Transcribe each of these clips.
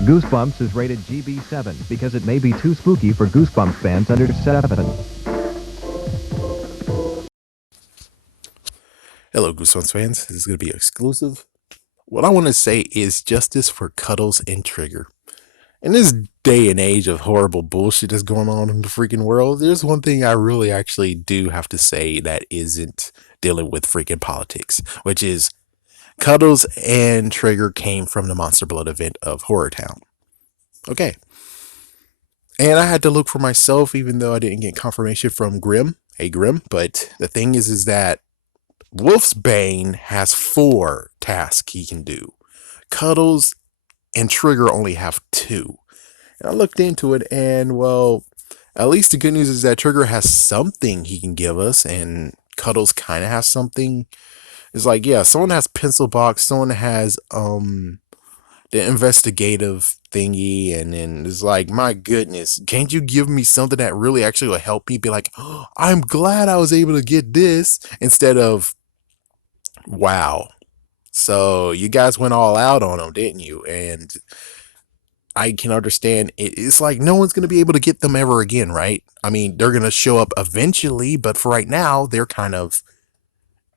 Goosebumps is rated GB7 because it may be too spooky for Goosebumps fans under 7. Hello, Goosebumps fans. This is going to be exclusive. What I want to say is justice for Cuddles and Trigger. In this day and age of horrible bullshit that's going on in the freaking world, there's one thing I really actually do have to say that isn't dealing with freaking politics, which is Cuddles and Trigger came from the Monster Blood event of HorrorTown. Okay. And I had to look for myself, even though I didn't get confirmation from Grim. Hey, Grim. But the thing is that Wolfsbane has 4 tasks he can do. Cuddles and Trigger only have 2. And I looked into it, and well, at least the good news is that Trigger has something he can give us, and Cuddles kind of has something. It's like, yeah, someone has pencil box, someone has the investigative thingy, and then it's like, my goodness, can't you give me something that really actually will help me? Be like, oh, I'm glad I was able to get this, instead of, wow. So you guys went all out on them, didn't you? And I can understand it's like no one's going to be able to get them ever again, right? I mean, they're going to show up eventually, but for right now, they're kind of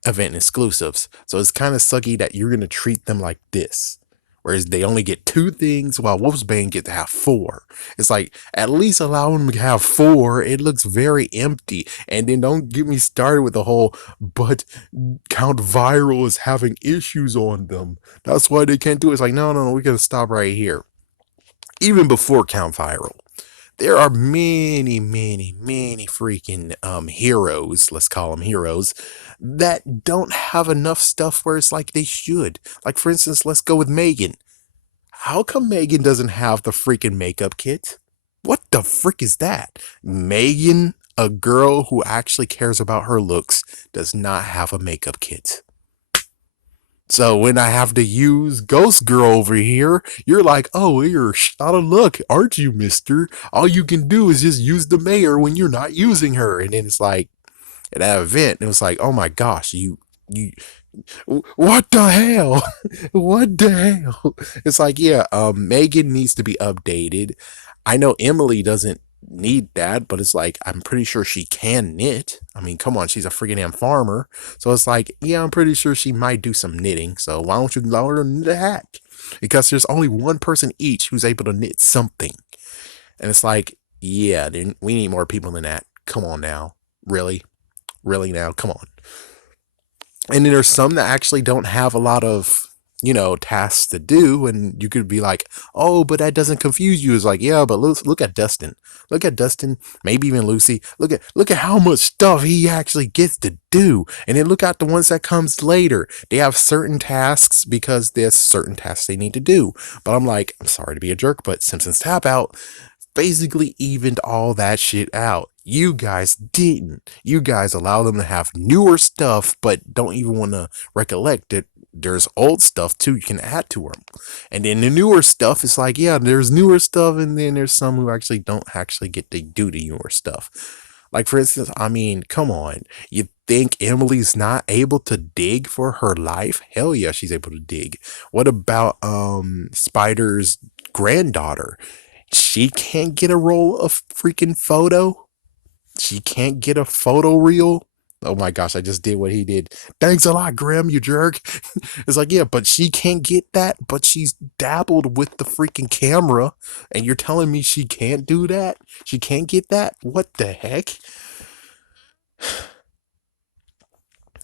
event exclusives. So it's kind of sucky that you're going to treat them like this. Whereas they only get 2 things while Wolfsbane get to have 4. It's like, at least allow them to have 4. It looks very empty. And then don't get me started with the whole, but Count Viral is having issues on them. That's why they can't do it. It's like, no, we gotta stop right here. Even before Count Viral, there are many freaking heroes, let's call them heroes, that don't have enough stuff where it's like they should. Like, for instance, let's go with Megan. How come Megan doesn't have the freaking makeup kit? What the frick is that? Megan, a girl who actually cares about her looks, does not have a makeup kit. So when I have to use Ghost Girl over here, you're like, oh, you're out of luck, aren't you, mister? All you can do is just use the mayor when you're not using her. And then it's like, at that event, it was like, oh my gosh, you, what the hell? What the hell? It's like, yeah, Megan needs to be updated. I know Emily doesn't need that, but it's like, I'm pretty sure she can knit. I mean, come on, she's a freaking damn farmer. So it's like, yeah, I'm pretty sure she might do some knitting. So why don't you allow her to knit a hat? Because there's only one person each who's able to knit something. And it's like, yeah, then we need more people than that. Come on now. Really? Really now? Come on. And then there's some that actually don't have a lot of, tasks to do, and you could be like, oh, but that doesn't confuse you. It's like, yeah, but look at Dustin. Look at Dustin, maybe even Lucy. Look at how much stuff he actually gets to do. And then look at the ones that comes later. They have certain tasks because there's certain tasks they need to do. But I'm like, I'm sorry to be a jerk, but Simpsons Tap Out basically evened all that shit out. You guys didn't. You guys allow them to have newer stuff, but don't even want to recollect it. There's old stuff too you can add to them. And then the newer stuff is like, yeah, there's newer stuff, and then there's some who actually don't actually get to do the newer stuff. Like, for instance, I mean, come on. You think Emily's not able to dig for her life? Hell yeah, she's able to dig. What about Spider's granddaughter? She can't get a roll of freaking photo. She can't get a photo reel. Oh my gosh, I just did what he did. Thanks a lot, Grim, you jerk. It's like, yeah, but she can't get that, but she's dabbled with the freaking camera, and you're telling me she can't do that? She can't get that? What the heck?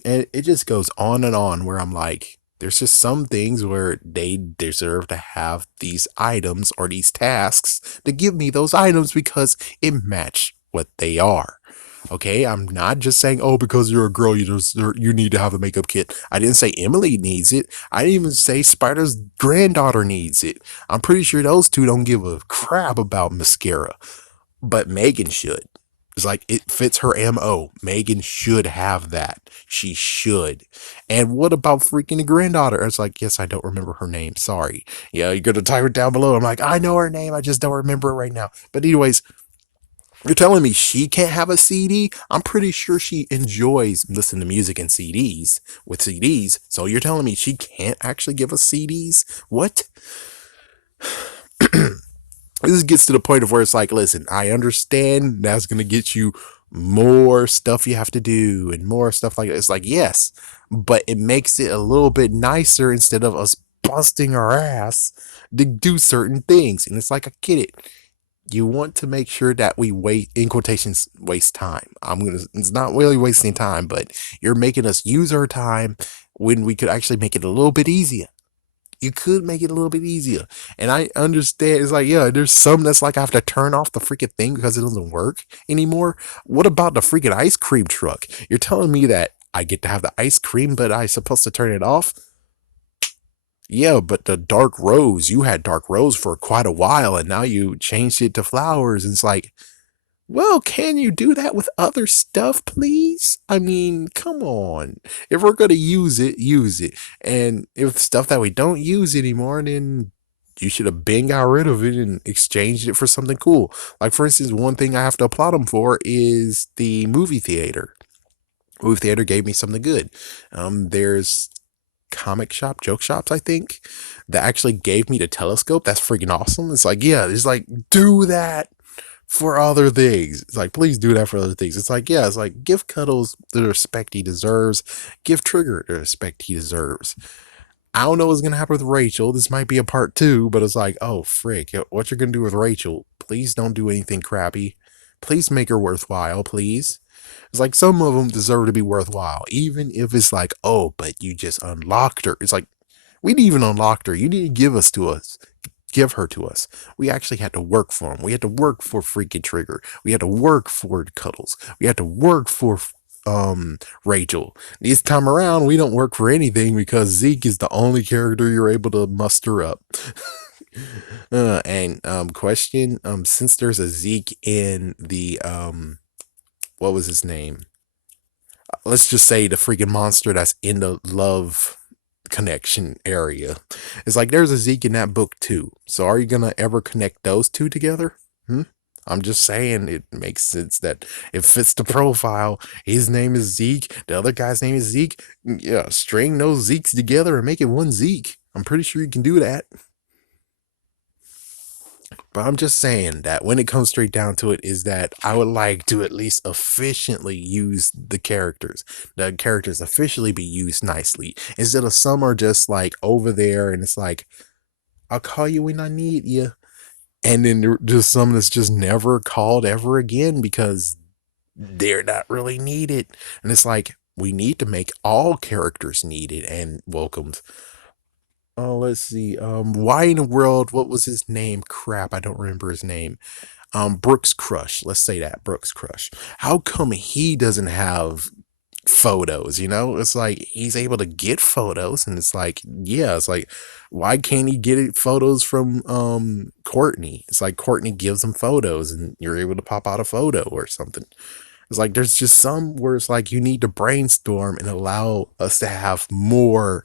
And it just goes on and on where I'm like, there's just some things where they deserve to have these items or these tasks to give me those items because it match what they are. Okay, I'm not just saying, oh, because you're a girl, you need to have a makeup kit. I didn't say Emily needs it. I didn't even say Spider's granddaughter needs it. I'm pretty sure those two don't give a crap about mascara, but Megan should. It's like, it fits her MO. Megan should have that. She should. And what about freaking the granddaughter? It's like, yes, I don't remember her name. Sorry. Yeah, you're going to type it down below. I'm like, I know her name. I just don't remember it right now. But anyways, you're telling me she can't have a CD? I'm pretty sure she enjoys listening to music and CDs with CDs. So you're telling me she can't actually give us CDs? What? This gets to the point of where it's like, listen, I understand that's going to get you more stuff you have to do and more stuff like that. It's like, yes, but it makes it a little bit nicer instead of us busting our ass to do certain things. And it's like, I get it. You want to make sure that we wait, in quotations, waste time. It's not really wasting time, but you're making us use our time when we could actually make it a little bit easier. You could make it a little bit easier. And I understand it's like, yeah, there's some that's like I have to turn off the freaking thing because it doesn't work anymore. What about the freaking ice cream truck? You're telling me that I get to have the ice cream, but I'm supposed to turn it off? Yeah, but the dark rose, you had dark rose for quite a while and now you changed it to flowers. And it's like, well, can you do that with other stuff, please? I mean, come on. If we're going to use it, use it. And if stuff that we don't use anymore, then you should have been got rid of it and exchanged it for something cool. Like, for instance, one thing I have to applaud them for is the movie theater. Movie theater gave me something good. There's comic shop, joke shops, I think, that actually gave me the telescope. That's freaking awesome. It's like, yeah, it's like, do that for other things. It's like, please do that for other things. It's like, yeah, it's like, give Cuddles the respect he deserves. Give Trigger the respect he deserves. I don't know what's going to happen with Rachel. This might be a part 2, but it's like, oh, frick, what you're going to do with Rachel? Please don't do anything crappy. Please make her worthwhile, please. It's like some of them deserve to be worthwhile, even if it's like, oh, but you just unlocked her. It's like, we didn't even unlock her. You didn't give her to us. We actually had to work for him. We had to work for freaking Trigger. We had to work for Cuddles. We had to work for Rachel. This time around, we don't work for anything because Zeke is the only character you're able to muster up. And question, since there's a Zeke in the what was his name? Let's just say the freaking monster that's in the love connection area. It's like there's a Zeke in that book too. So are you gonna ever connect those two together? I'm just saying it makes sense that it fits the profile. His name is Zeke. The other guy's name is Zeke. Yeah, string those Zekes together and make it one Zeke. I'm pretty sure you can do that. But I'm just saying that when it comes straight down to it, is that I would like to at least efficiently use the characters. The characters officially be used nicely. Instead of some are just like over there and it's like, I'll call you when I need you. And then just some that's just never called ever again because they're not really needed. And it's like, we need to make all characters needed and welcomed. Oh, let's see. Why in the world? What was his name? Crap, I don't remember his name. Brooks Crush. Let's say that Brooks Crush. How come he doesn't have photos? You know, it's like he's able to get photos, and it's like, yeah, it's like, why can't he get photos from Courtney? It's like Courtney gives him photos, and you're able to pop out a photo or something. It's like there's just some where it's like you need to brainstorm and allow us to have more.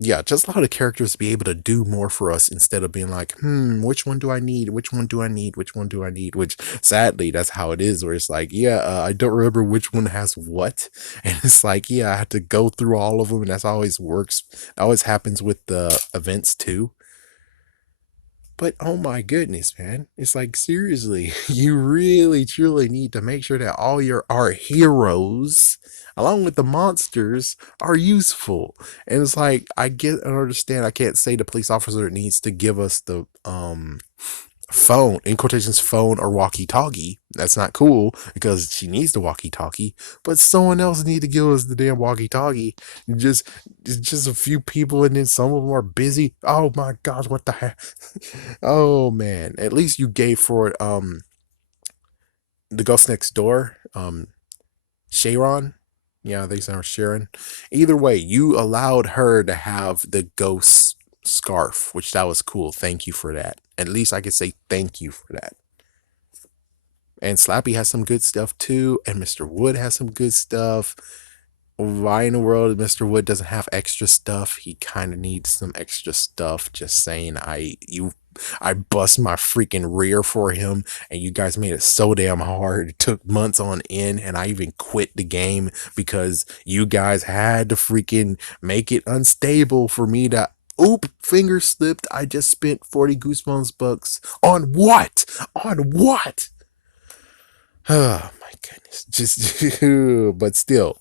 Yeah, just allow the characters to be able to do more for us instead of being like, which one do I need? Which one do I need? Which one do I need? Which sadly, that's how it is, where it's like, yeah, I don't remember which one has what. And it's like, yeah, I have to go through all of them. And that's always works. It always happens with the events too. But oh my goodness, man. It's like, seriously, you really truly need to make sure that all our heroes, along with the monsters, are useful. And it's like, I get and understand I can't say the police officer needs to give us the phone, in quotations, phone or walkie-talkie. That's not cool because she needs the walkie-talkie, but someone else need to give us the damn walkie-talkie. Just it's just a few people and then some of them are busy. Oh my gosh, what the heck? Oh man, at least you gave for it the ghost next door, Sharon. Yeah, they are Sharon. Either way, you allowed her to have the ghost scarf, which that was cool. Thank you for that. At least I could say thank you for that. And Slappy has some good stuff too, and Mr. Wood has some good stuff. Why in the world Mr. Wood doesn't have extra stuff? He kind of needs some extra stuff. Just saying, I bust my freaking rear for him, and you guys made it so damn hard. It took months on end, and I even quit the game because you guys had to freaking make it unstable for me to Oop, finger slipped. I just spent 40 Goosebumps bucks. On what? On what? Oh my goodness. Just, but still,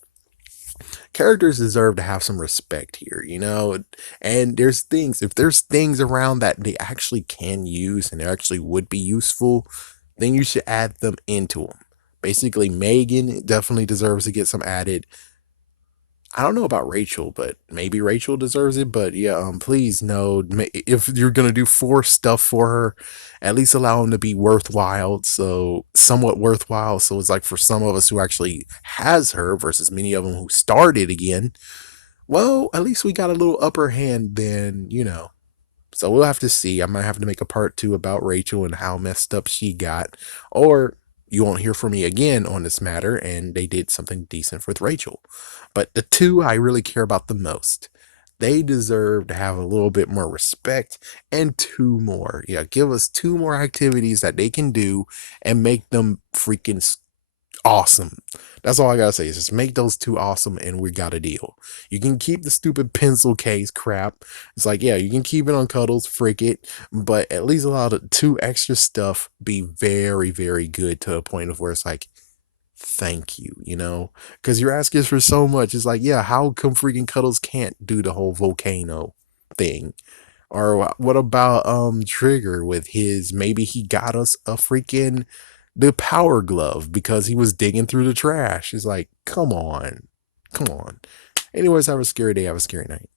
characters deserve to have some respect here, you know? And if there's things around that they actually can use and they actually would be useful, then you should add them into them. Basically, Megan definitely deserves to get some added. I don't know about Rachel, but maybe Rachel deserves it. But yeah, please no. If you're gonna do force stuff for her, at least allow them to be worthwhile. So somewhat worthwhile. So it's like for some of us who actually has her versus many of them who started again. Well, at least we got a little upper hand than so we'll have to see. I might have to make a part 2 about Rachel and how messed up she got. Or you won't hear from me again on this matter and they did something decent with Rachel. But the two I really care about the most. They deserve to have a little bit more respect and two more. Yeah, give us two more activities that they can do and make them freaking awesome. That's all I gotta say is just make those two awesome and we got a deal. You can keep the stupid pencil case crap. It's like, yeah, you can keep it on Cuddles, freak it, but at least allow the two extra stuff be very, very good to a point of where it's like, thank you, because you're asking for so much. It's like, yeah, how come freaking Cuddles can't do the whole volcano thing? Or what about Trigger with his, maybe he got us a freaking the power glove because he was digging through the trash. It's like, come on. Anyways, have a scary day, have a scary night.